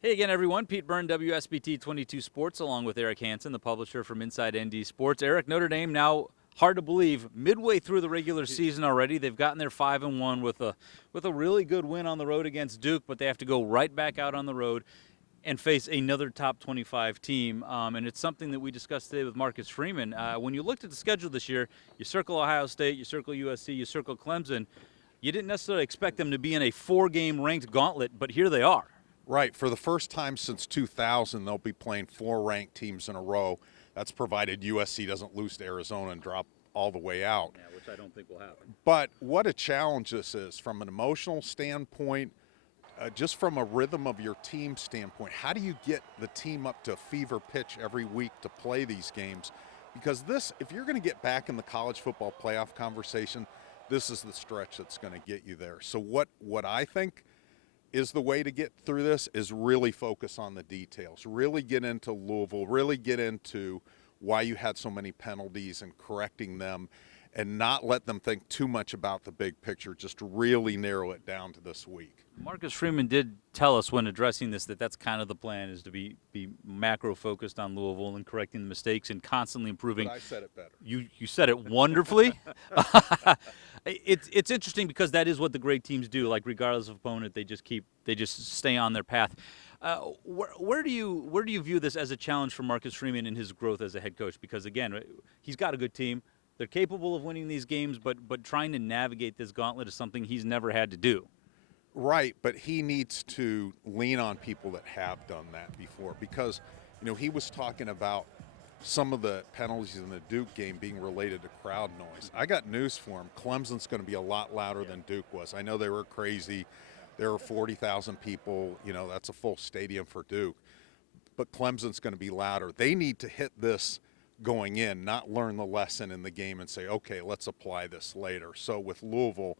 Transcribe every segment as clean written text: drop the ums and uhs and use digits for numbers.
Hey again, everyone. Pete Byrne, WSBT-22 Sports, along with Eric Hansen, the publisher from Inside ND Sports. Eric, Notre Dame now, hard to believe, midway through the regular season already. They've gotten their 5-1 with a really good win on the road against Duke, but they have to go right back out on the road and face another top 25 team. And it's something that we discussed today with Marcus Freeman. When you looked at the schedule this year, you circle Ohio State, you circle USC, you circle Clemson. You didn't necessarily expect them to be in a 4-game ranked gauntlet, but here they are. Right. For the first time since 2000, they'll be playing 4 ranked teams in a row. That's provided USC doesn't lose to Arizona and drop all the way out. Yeah, which I don't think will happen. But what a challenge this is from an emotional standpoint, just from a rhythm of your team standpoint. How do you get the team up to a fever pitch every week to play these games? Because this, if you're going to get back in the college football playoff conversation, this is the stretch that's going to get you there. So what I think is the way to get through this is really focus on the details, really get into Louisville, really get into why you had so many penalties and correcting them, and not let them think too much about the big picture, just really narrow it down to this week. Marcus Freeman did tell us when addressing this that that's kind of the plan, is to be macro-focused on Louisville and correcting the mistakes and constantly improving. But I said it better. You said it wonderfully. It's interesting because that is what the great teams do. Like, regardless of opponent, they just stay on their path. Where do you view this as a challenge for Marcus Freeman in his growth as a head coach? Because again, he's got a good team. They're capable of winning these games, but trying to navigate this gauntlet is something he's never had to do. Right, but he needs to lean on people that have done that before, because, he was talking about some of the penalties in the Duke game being related to crowd noise. I got news for him. Clemson's going to be a lot louder than Duke was. I know they were crazy. There were 40,000 people. That's a full stadium for Duke. But Clemson's going to be louder. They need to hit this going in, not learn the lesson in the game and say, okay, let's apply this later. So with Louisville,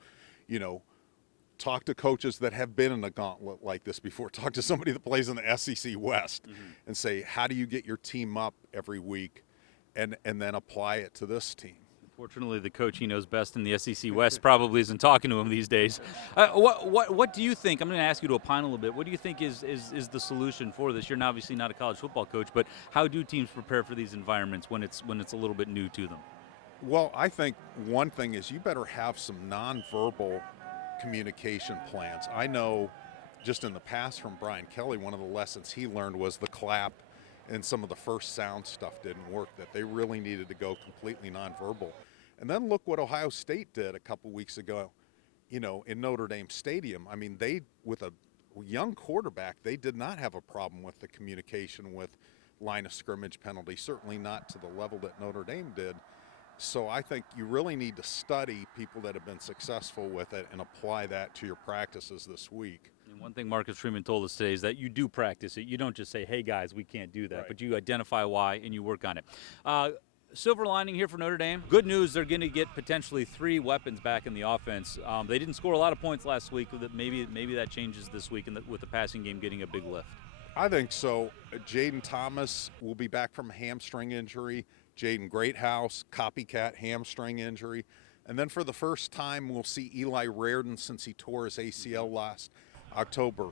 talk to coaches that have been in a gauntlet like this before. Talk to somebody that plays in the SEC West and say, how do you get your team up every week and then apply it to this team? Unfortunately, the coach he knows best in the SEC West probably isn't talking to him these days. What do you think? I'm going to ask you to opine a little bit. What do you think is the solution for this? You're obviously not a college football coach, but how do teams prepare for these environments when it's a little bit new to them? Well, I think one thing is you better have some nonverbal communication plans. I know just in the past from Brian Kelly, one of the lessons he learned was the clap and some of the first sound stuff didn't work, that they really needed to go completely nonverbal. And then look what Ohio State did a couple weeks ago, in Notre Dame Stadium. I mean, they, with a young quarterback, they did not have a problem with the communication with line of scrimmage penalty, certainly not to the level that Notre Dame did. So I think you really need to study people that have been successful with it and apply that to your practices this week. And one thing Marcus Freeman told us today is that you do practice it. You don't just say, hey, guys, we can't do that. Right. But you identify why and you work on it. Silver lining here for Notre Dame. Good news, they're going to get potentially 3 weapons back in the offense. They didn't score a lot of points last week. Maybe that changes this week with the passing game getting a big lift. I think so. Jaden Thomas will be back from a hamstring injury. Jaden Greathouse, copycat hamstring injury. And then for the first time, we'll see Eli Raridon since he tore his ACL last October.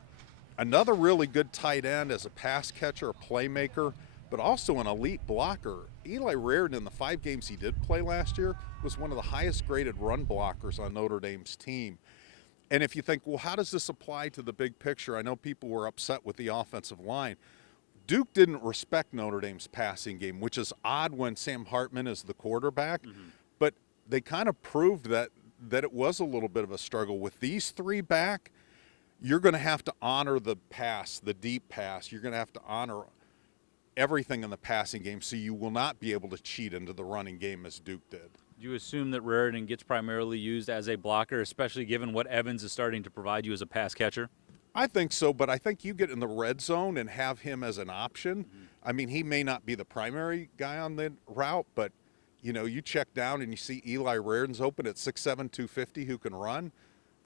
Another really good tight end as a pass catcher, a playmaker, but also an elite blocker. Eli Raridon, in the 5 games he did play last year, was one of the highest graded run blockers on Notre Dame's team. And if you think, well, how does this apply to the big picture? I know people were upset with the offensive line. Duke didn't respect Notre Dame's passing game, which is odd when Sam Hartman is the quarterback. But they kind of proved that it was a little bit of a struggle. With these 3 back, you're going to have to honor the pass, the deep pass. You're going to have to honor everything in the passing game, so you will not be able to cheat into the running game as Duke did. Do you assume that Raridon gets primarily used as a blocker, especially given what Evans is starting to provide you as a pass catcher? I think so, but I think you get in the red zone and have him as an option. I mean, he may not be the primary guy on the route, but, you check down and you see Eli Raridon's open at 6'7", 250 who can run.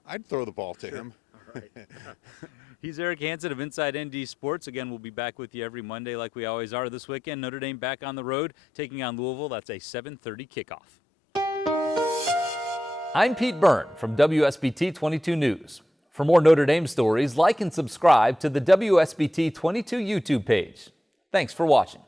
I'd throw the ball to him. All right. He's Eric Hansen of Inside ND Sports. Again, we'll be back with you every Monday like we always are. This weekend, Notre Dame back on the road, taking on Louisville. That's a 7:30 kickoff. I'm Pete Byrne from WSBT-22 News. For more Notre Dame stories, like and subscribe to the WSBT 22 YouTube page. Thanks for watching.